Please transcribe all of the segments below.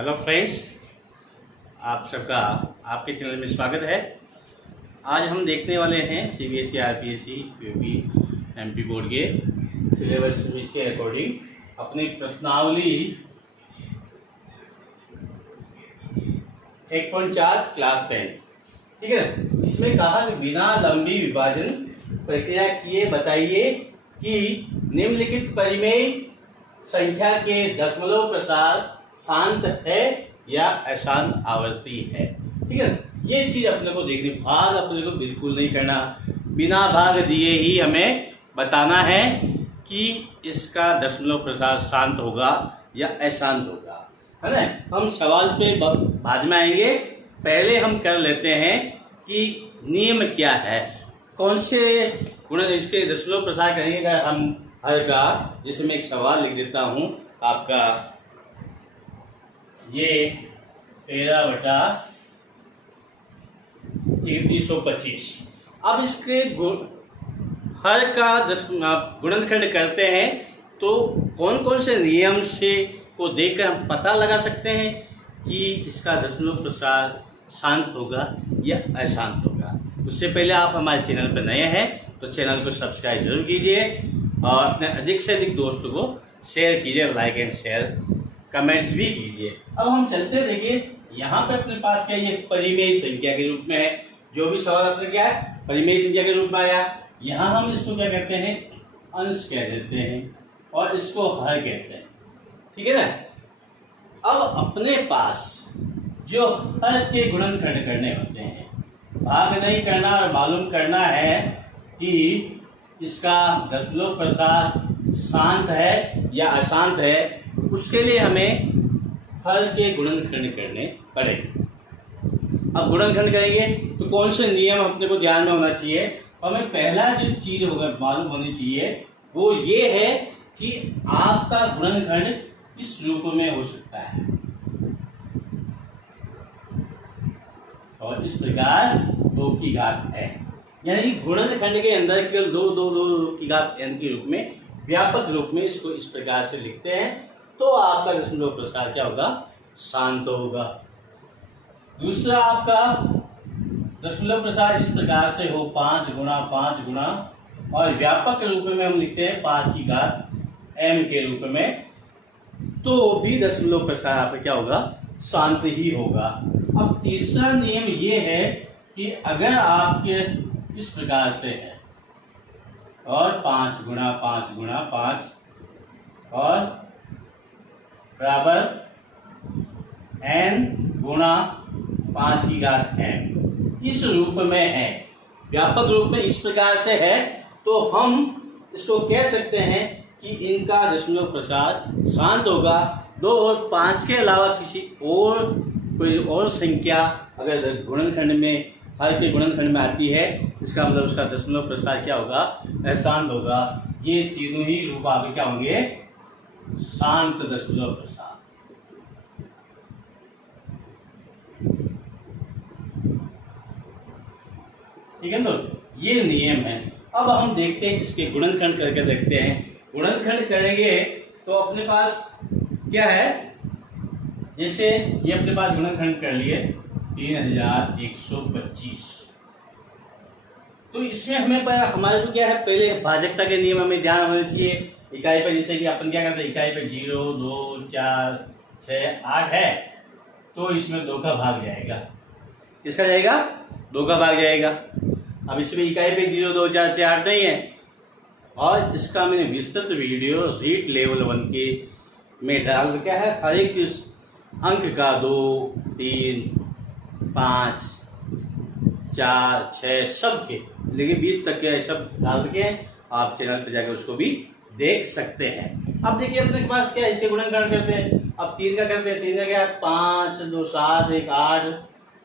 Hello friends, आप सबका आपके चैनल में स्वागत है। आज हम देखने वाले हैं CBSE, RPSC, UP, MP board के सिलेबस के अकॉर्डिंग अपनी प्रश्नावली 1.4 क्लास 10। ठीक है, इसमें कहा कि बिना लंबी विभाजन प्रक्रिया किए बताइए कि निम्नलिखित परिमेय संख्या के दशमलव प्रसार शांत है या अशांत आवर्ती है। ठीक है, ये चीज अपने को देखनी, भाग अपने को बिल्कुल नहीं करना, बिना भाग दिए ही हमें बताना है कि इसका दशमलव प्रसार शांत होगा या अशांत होगा, है ना। हम सवाल पे बाद में आएंगे, पहले हम कर लेते हैं कि नियम क्या है, कौन से गुण इसके दशमलव प्रसार करेंगे। अगर हम हर का, जैसे मैं एक सवाल लिख देता हूं आपका, ये 13/3125। अब इसके हर का गुणनखंड करते हैं तो कौन कौन से नियम से को देखकर हम पता लगा सकते हैं कि इसका दशमलव प्रसार शांत होगा या अशांत होगा। उससे पहले आप हमारे चैनल पर नए हैं तो चैनल को सब्सक्राइब जरूर कीजिए और अपने अधिक से अधिक दोस्तों को शेयर कीजिए, लाइक एंड शेयर, कमेंट्स भी कीजिए। अब हम चलते हैं, देखिए यहाँ पे अपने पास क्या, ये परिमेय संख्या के रूप में है। जो भी सवाल अपने क्या है, परिमेय संख्या के रूप में आया। यहाँ हम इसको क्या कहते हैं, अंश कह देते हैं और इसको हर कहते हैं। ठीक है ना। अब अपने पास जो हर के गुणनखंड करने होते हैं, भाग नहीं करना और मालूम करना है कि इसका दशमलव प्रसार शांत है या अशांत है, उसके लिए हमें हर के गुणनखंड करने पड़ेंगे। अब गुणनखंड करेंगे तो कौन से नियम अपने को ध्यान में होना चाहिए। हमें पहला जो चीज होगा मालूम होनी चाहिए वो ये है कि आपका गुणनखंड इस रूप में हो सकता है और इस प्रकार 2 की घात n, यानी गुणनखंड के अंदर केवल 2 की घात n के रूप में, व्यापक रूप में इसको इस प्रकार से लिखते हैं तो आपका दशमलव प्रसार क्या होगा, शांत होगा। दूसरा आपका दशमलव प्रसार इस प्रकार से हो 5 गुणा 5 गुणा, और व्यापक रूप में हम लिखते हैं 5 की घात m के रूप में, तो भी दशमलव प्रसार आपका क्या होगा, शांत ही होगा। अब तीसरा नियम ये है कि अगर आपके इस प्रकार से है और 5 गुणा 5 गुणा 5 और बराबर n गुणा 5 की घात m, इस रूप में है, व्यापक रूप में इस प्रकार से है, तो हम इसको कह सकते हैं कि इनका दशमलव प्रसार शांत होगा। 2 और 5 के अलावा किसी और कोई और संख्या अगर गुणनखंड में, हर के गुणनखंड में आती है, इसका मतलब उसका दशमलव प्रसार क्या होगा, अशांत होगा। ये तीनों ही रूप आपके क्या होंगे, शांत दशमलव प्रसार। ठीक है, तो ये नियम है। अब हम देखते हैं, इसके गुणनखंड करके देखते हैं। गुणनखंड करेंगे तो अपने पास क्या है, जैसे ये अपने पास गुणनखंड कर लिए 3125, तो इसमें हमें हमारे को क्या है, पहले भाजकता के नियम हमें ध्यान होना चाहिए। इकाई पे जैसे कि अपन क्या करते हैं, इकाई पे 0 2 4 6 8 है तो इसमें 2 का भाग जाएगा। किसका जाएगा, 2 का भाग जाएगा। अब इसमें इकाई पे 0 2 4 6 8 नहीं है, और इसका मैंने विस्तृत वीडियो रीट लेवल 1 के में डाल क्या है, हर एक अंक का 2 3 5 4 6 सब के, लेकिन 20 तक के सब डाल के आप चैनल पे जाकर उसको भी देख सकते हैं। अब देखिए अपने पास क्या है, इसके गुणनखंड करते हैं। अब 3 का करते हैं, 3 का क्या है, 5 2 7 1 8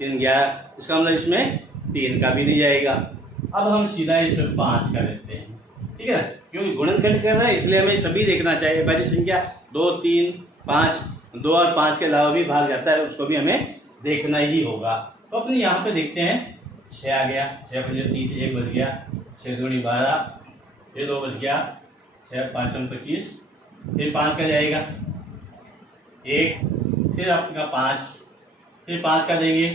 3 11, इसका मतलब इसमें 3 का भी नहीं जाएगा। अब हम सीधा इसमें 5 का लेते हैं। ठीक है, क्योंकि गुणनखंड कर रहा है इसलिए हमें सभी देखना चाहिए। बाकी संख्या 2 3 5, 2 और 5 के अलावा भी भाग जाता है, उसको भी हमें देखना ही होगा। तो अपने यहाँ पे देखते हैं, 6 आ गया, 6 5 30, 1 बच गया, 6 2 12, फिर 2 बच गया, 6 5 25, फिर 5 का जाएगा 1 फिर आपका 5, फिर 5 का देंगे,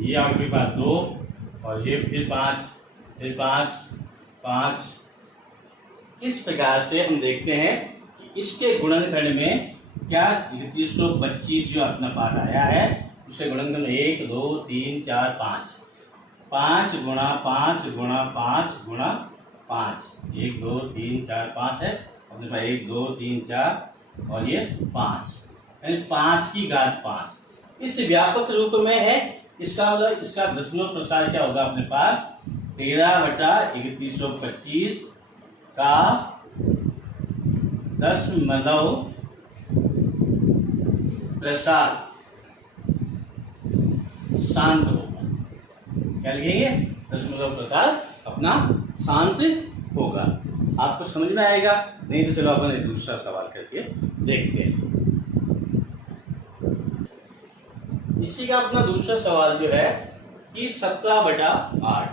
ये आपके पास 2 और ये फिर 5, फिर 5, 5। इस प्रकार से हम देखते हैं कि इसके गुणनखंड में क्या 3125 जो अपना पाठ आया है उसके गुणनखंड 1 2 3 4 5, 5 गुणा 5 गुणा 5 गुणा 5, 1 2 3 4 5 है अपने पास, 1 2 3 4 और ये 5, यानी 5 की घात 5 इस व्यापक रूप में है। इसका मतलब इसका दशमलव प्रसार क्या होगा अपने पास 13/3125 का दशमलव प्रसार शांत होगा। क्या लिखेंगे? दशमलव प्रसार अपना शांत होगा। आपको समझ में आएगा? नहीं तो चलो अपन एक दूसरा सवाल करके देखते हैं। इसी का अपना दूसरा सवाल जो है कि 17/8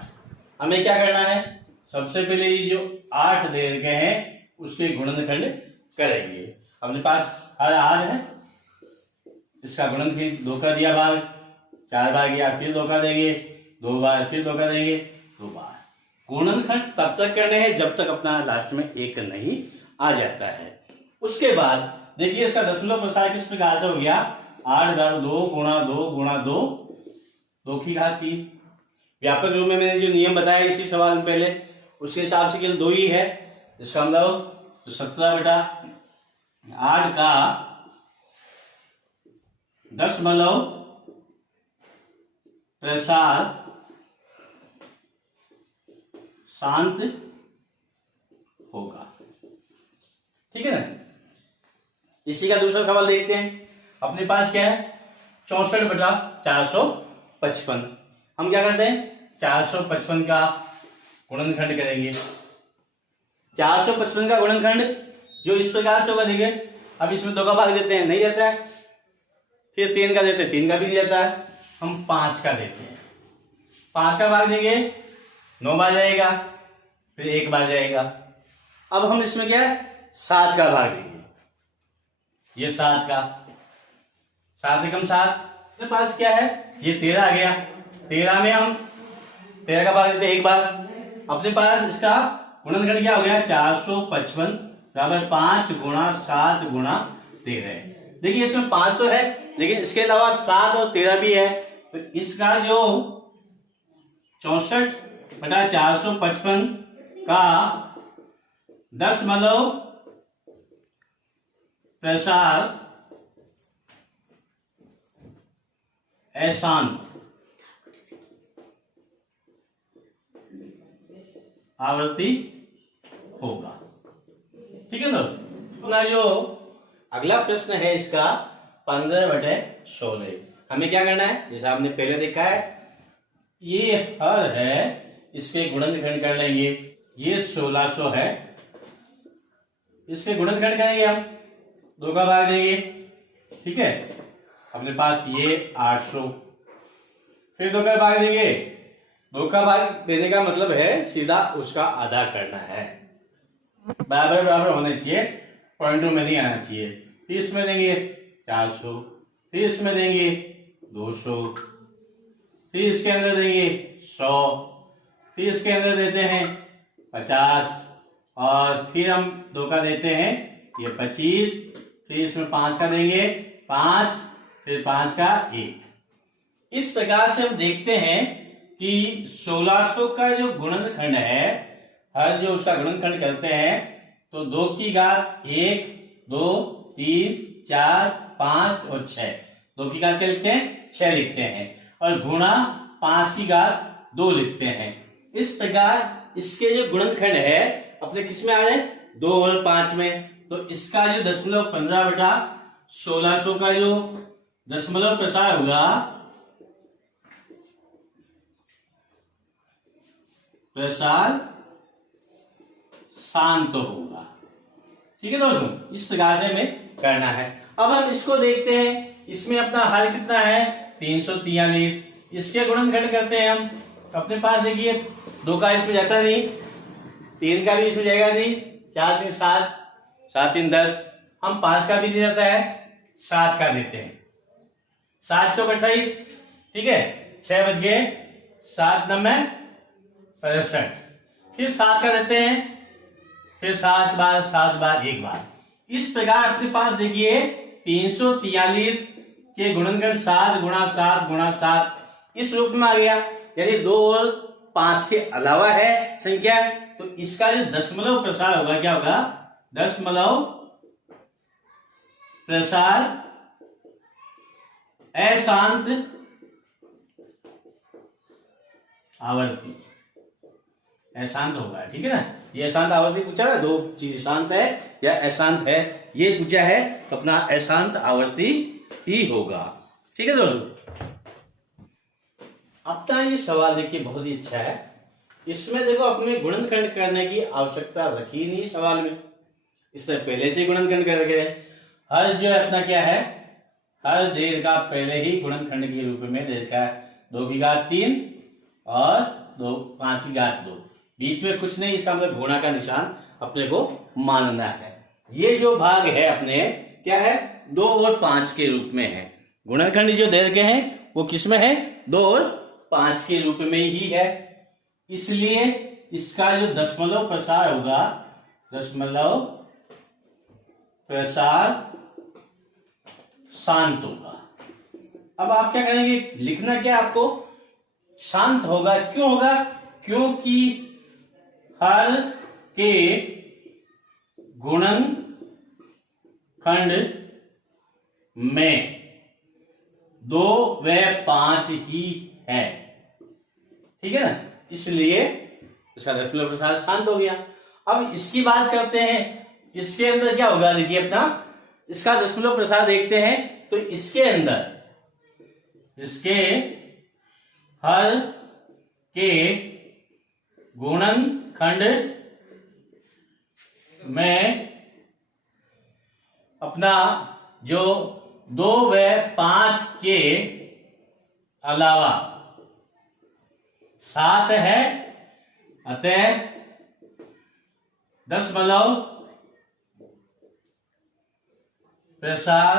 हमें क्या करना है? सबसे पहले ये जो 8 दे रखे हैं उसके गुणनखंड करेंगे। अपने पास हर 8 है, इसका गुणनखंड 2 का दिया भाग, 4 बार गया फिर 2 का देंगे, 2 बार फिर 2 का देंगे, 2 बार। गुणनखंड तब तक करने हैं जब तक अपना लास्ट में 1 नहीं आ जाता है। उसके बाद देखिए इसका दशमलव प्रसार किस प्रकार से हो गया? 8 बार 2 गुणा 2 गुणा 2, 2 की घात 3। व्यापक रूप में मैंने जो नियम बताया इसी सवाल में पहले उसके हिसाब से केवल 2 ही है। इसका मतलब तो 17/8 का दशमलव प्रसार शांत होगा। ठीक है ना? इसी का दूसरा सवाल देखते हैं। अपने पास क्या है? 64/455। हम क्या करते हैं? 455 का गुणनखंड करेंगे। 455 का गुणनखंड जो इस प्रकार से होगा, देखिए अब इसमें 2 का भाग देते हैं, नहीं जाता है, फिर 3 का देते हैं, 3 का भी नहीं जाता है, हम 5 का देते हैं। 5 का भाग देंगे 9 बार जाएगा, फिर 1 बार जाएगा। अब हम इसमें क्या है? 7 का भाग देंगे, ये 7 का, 7 एकम 7। अपने पास क्या है? ये 13 आ गया, 13 में हम 13 का भाग देते हैं 1 बार। अपने पास इसका गुणनखंड क्या हो गया? 455 बराबर 5 गुणा 7 गुणा 13। देखिए इसमें 5 तो है लेकिन इसके अलावा 7 और 13 भी है, तो इसका जो 64/455 का दशमलव प्रसार अशांत आवृत्ति होगा। ठीक है दोस्तों? अपना जो अगला प्रश्न है इसका 15/16। हमें क्या करना है? जैसे आपने पहले देखा है, ये हर है, इसके गुणनखंड कर लेंगे। ये 1600 है, इसके गुणनखंड करेंगे हम, 2 का भाग देंगे। ठीक है? अपने पास ये 800, फिर 2 का भाग देंगे। 2 का भाग देने का मतलब है सीधा उसका आधा करना है, बराबर बराबर होने चाहिए, पॉइंटों में नहीं आना चाहिए। फिर इसमें देंगे 400, फिर इसमें देंगे 200, फिर इसके अंदर देंगे 100, फिर इसके अंदर देते हैं 50 और फिर हम 2 का देते हैं ये 25, फिर इसमें 5 का देंगे 5, फिर 5 का 1। इस प्रकार से हम देखते हैं कि 1600 का जो गुणनखंड है, हर जो उसका गुणनखंड करते हैं तो 2 की घात 1 2 3 4 5 और 6, 2 की घात क्या लिखते हैं? 6 लिखते हैं, और गुणा 5 की घात 2 लिखते हैं। इस प्रकार इसके जो गुणनखंड है अपने किस में आ रहे? 2 और 5 में। तो इसका जो दशमलव 15/1600 का जो दशमलव प्रसार होगा, प्रसार शांत होगा। ठीक है दोस्तों? इस प्रकार से हमें करना है। अब हम इसको देखते हैं, इसमें अपना हल कितना है? 343। इसके गुणनखंड करते हैं हम। अपने पास देखिए 2 का इसमें जाता नहीं, 3 का भी इसमें जाएगा नहीं, 4 3 7, 7 3 10, हम 5 का भी नहीं जाता है, 7 का देते हैं। 7 चौक 28, ठीक है, 6 बज गए, 7 9 65, फिर 7 का देते हैं, फिर 7 बार 1 बार। इस प्रकार अपने पास देखिए 343 के गुणनखंड 7 गुणा 7 गुणा 7 इस रूप में आ गया, यानी 2 और 5 के अलावा है संख्या। तो इसका जो दशमलव प्रसार होगा क्या होगा, दशमलव प्रसार अशांत आवर्ती, अशांत होगा, ठीक है ना। ये अशांत आवर्ती पूछा है, दो चीज शांत है या अशांत है ये पूछा है, तो अपना अशांत आवर्ती ही होगा, ठीक है दोस्तों। अपना ये सवाल देखिए बहुत ही अच्छा है। इसमें देखो अपने गुणनखंड करने की आवश्यकता रखी नहीं सवाल में, इसलिए पहले से ही गुणनखंड कर रखे हैं। हर जो है अपना क्या है, हर देर का पहले ही गुणनखंड के रूप में देर का 2 की घात 3 और 5 की घात 2, बीच में कुछ नहीं, इसका मतलब गुणा का निशान अपने को मानना है। ये जो भाग है अपने क्या है, 2 और 5 के रूप में है। गुणनखंड जो दे रखे हैं वो किस में है, 2 और 5 के रूप में ही है, इसलिए इसका जो दशमलव प्रसार होगा, दशमलव प्रसार शांत होगा। अब आप क्या करेंगे, लिखना क्या आपको, शांत होगा। क्यों होगा, क्योंकि हर के गुणनखंड में 2 व 5 ही है, ठीक है ना, इसलिए इसका दशमलव प्रसार शांत हो गया। अब इसकी बात करते हैं, इसके अंदर क्या होगा, देखिए अपना इसका दशमलव प्रसार देखते हैं, तो इसके अंदर इसके हर के गुणनखंड में अपना जो 2 व 5 के अलावा 7 है, अतः दशमलव प्रसार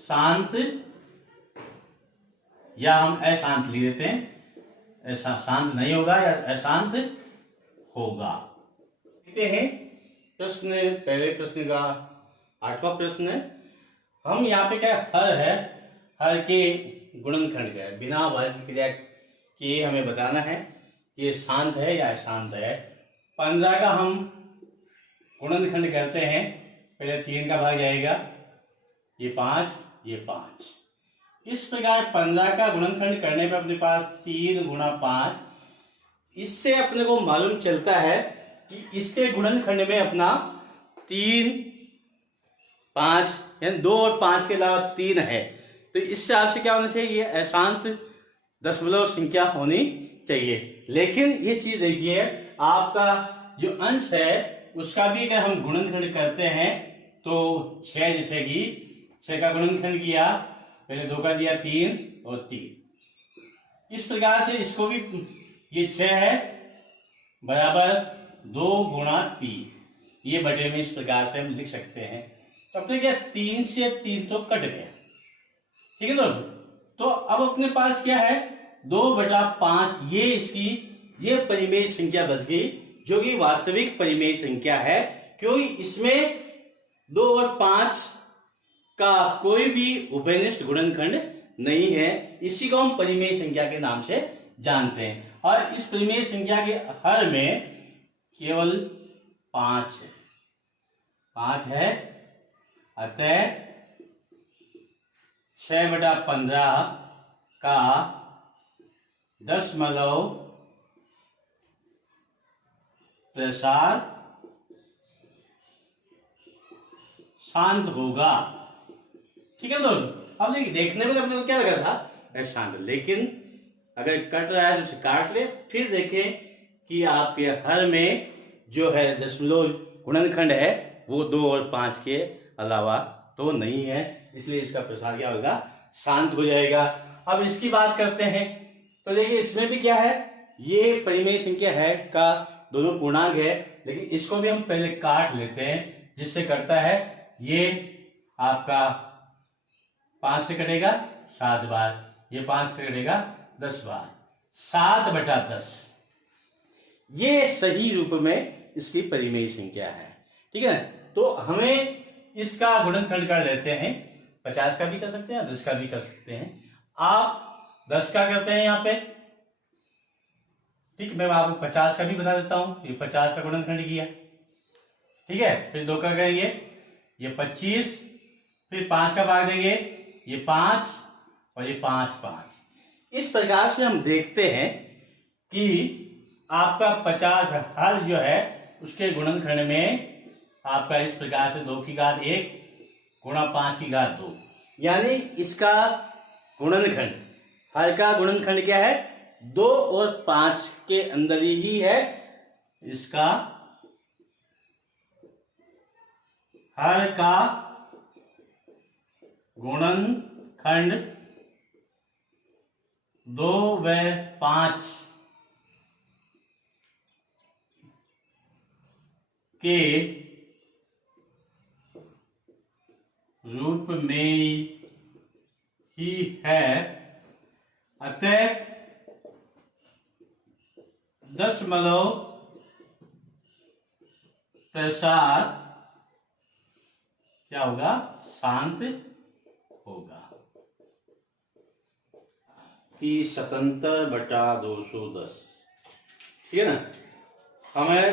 शांत, या हम अशांत लिख देते हैं, ऐसा शांत नहीं होगा या अशांत होगा। देखते हैं प्रश्न, पहले प्रश्न का 8वां प्रश्न है। हम यहाँ पे क्या हर है, हर के गुणनखंड का है, बिना वर्ग क्रिया के हमें बताना है कि ये शांत है या अशांत है। 15 का हम गुणनखंड करते हैं, पहले 3 का भाग जाएगा, ये 5 ये 5। इस प्रकार 15 का गुणनखंड करने पर अपने पास 3 गुणा 5, इससे अपने को मालूम चलता है कि इसके गुणनखंड में अपना 3 5 यानी 2 और 5 के अलावा 3 है, तो इससे आपसे क्या होना चाहिए, ये अशांत दशमलव संख्या होनी चाहिए। लेकिन ये चीज देखिए, आपका जो अंश है उसका भी अगर हम गुणनखंड करते हैं तो 6, जैसे कि 6 का गुणनखंड किया, पहले 2 का दिया 3 और 3, इस प्रकार से इसको भी ये 6 है बराबर 2 गुणा 3, ये बटे में इस प्रकार से हम लिख सकते हैं। तो अपने क्या 3 से 3 तो कट गया, ठीक है दोस्तों। तो अब अपने पास क्या है 2/5, ये इसकी ये परिमेय संख्या बच गई, जो कि वास्तविक परिमेय संख्या है, क्योंकि इसमें 2 और 5 का कोई भी उभयनिष्ठ गुणनखंड नहीं है। इसी को हम परिमेय संख्या के नाम से जानते हैं, और इस परिमेय संख्या के हर में केवल 5 है, 5 है, अतः 6/15 का दशमलव प्रसार शांत होगा, ठीक है दोस्तों। अब देखिए, देखने में अपने को क्या लगा था शांत, लेकिन अगर कट रहा है तो उसे काट ले, फिर देखें कि आपके हर में जो है दशमलव गुणनखंड है वो 2 और 5 के अलावा तो नहीं है, इसलिए इसका प्रसार क्या होगा, शांत हो जाएगा। अब इसकी बात करते हैं, तो देखिए इसमें भी क्या है, ये परिमेय संख्या है का दोनों पूर्णांक है, लेकिन इसको भी हम पहले काट लेते हैं, जिससे करता है ये आपका 5 से कटेगा 7 बार, ये 5 से कटेगा 10 बार, 7/10 ये सही रूप में इसकी परिमेय संख्या है। ठीक है, तो हमें इसका गुणनखंड कर लेते हैं। 50 का भी कर सकते हैं, 10 का भी कर सकते हैं। आप 10 का करते हैं यहाँ पे, ठीक है, मैं आपको 50 का भी बता देता हूं। ये 50 का गुणनखंड किया, ठीक है, फिर 2 का करेंगे, ये 25, फिर 5 का भाग देंगे, ये 5 और ये 5 5। इस प्रकार से हम देखते हैं कि आपका 50 हर जो है उसके गुणनखंड में आपका इस प्रकार से 2 की घात 1 गुणा 5 की घात 2, यानी इसका गुणनखंड, हर का गुणनखंड क्या है, 2 और 5 के अंदर ही है। इसका हर का गुणनखंड 2 व 5 के रूप में ही है, अतः 10% क्या होगा, शांत होगा। कि 77/210, ठीक है ना। हमें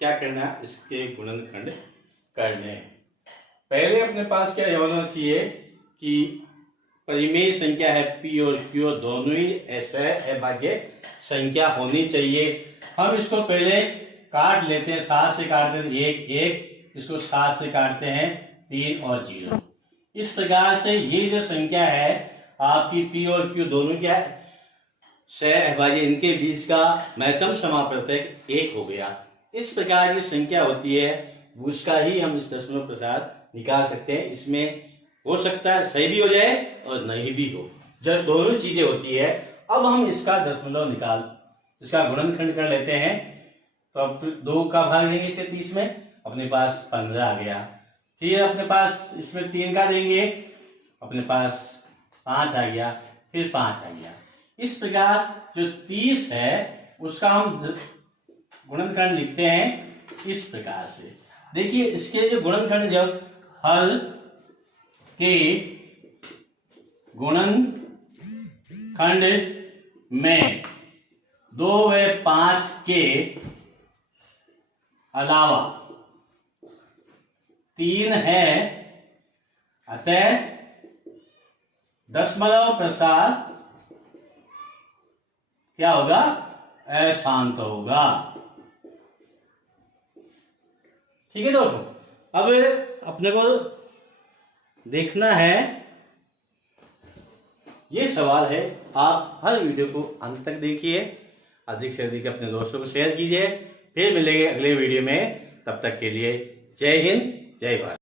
क्या करना है, इसके गुणनखंड करने हैं। पहले अपने पास क्या होना चाहिए कि परिमेय संख्या है पी और क्यू दोनों ही ऐसे भाज्य संख्या होनी चाहिए। हम इसको पहले काट लेते हैं, 7 से काटते हैं 1 1, इसको 7 से काटते हैं 3 और 0। इस प्रकार से ये जो संख्या है आपकी पी और क्यू दोनों क्या है, सहभाज्य, इनके बीच का महत्तम समापवर्तक 1 हो गया। इस प्रकार की संख्या होती है, उसका ही हम इस दशमलव प्रसाद निकाल सकते हैं। इसमें हो सकता है सही भी हो जाए और नहीं भी हो, जब दोनों चीजें होती है। अब हम इसका दशमलव इसका गुणनखंड कर लेते हैं। तो अब 2 का भाग देंगे इसे 30 में, अपने पास 15 आ गया। फिर अपने पास इसमें 3 का देंगे, अपने पास 5 आ गया, फिर 5 आ गया। इस प्रकार जो 30 है उसका हम गुणनखंड लिखते हैं इस प्रकार से। देखिए इसके जो गुणनखंड, जब हर के गुणनखंड में 2 व 5 के अलावा 3 है, अतः दशमलव प्रसाद क्या होगा, अशांत होगा। ठीक है दोस्तों, अब अपने को देखना है, ये सवाल है, आप हर वीडियो को अंत तक देखिए, अधिक से अधिक अपने दोस्तों को शेयर कीजिए। फिर मिलेंगे अगले वीडियो में, तब तक के लिए जय हिंद, जय भारत।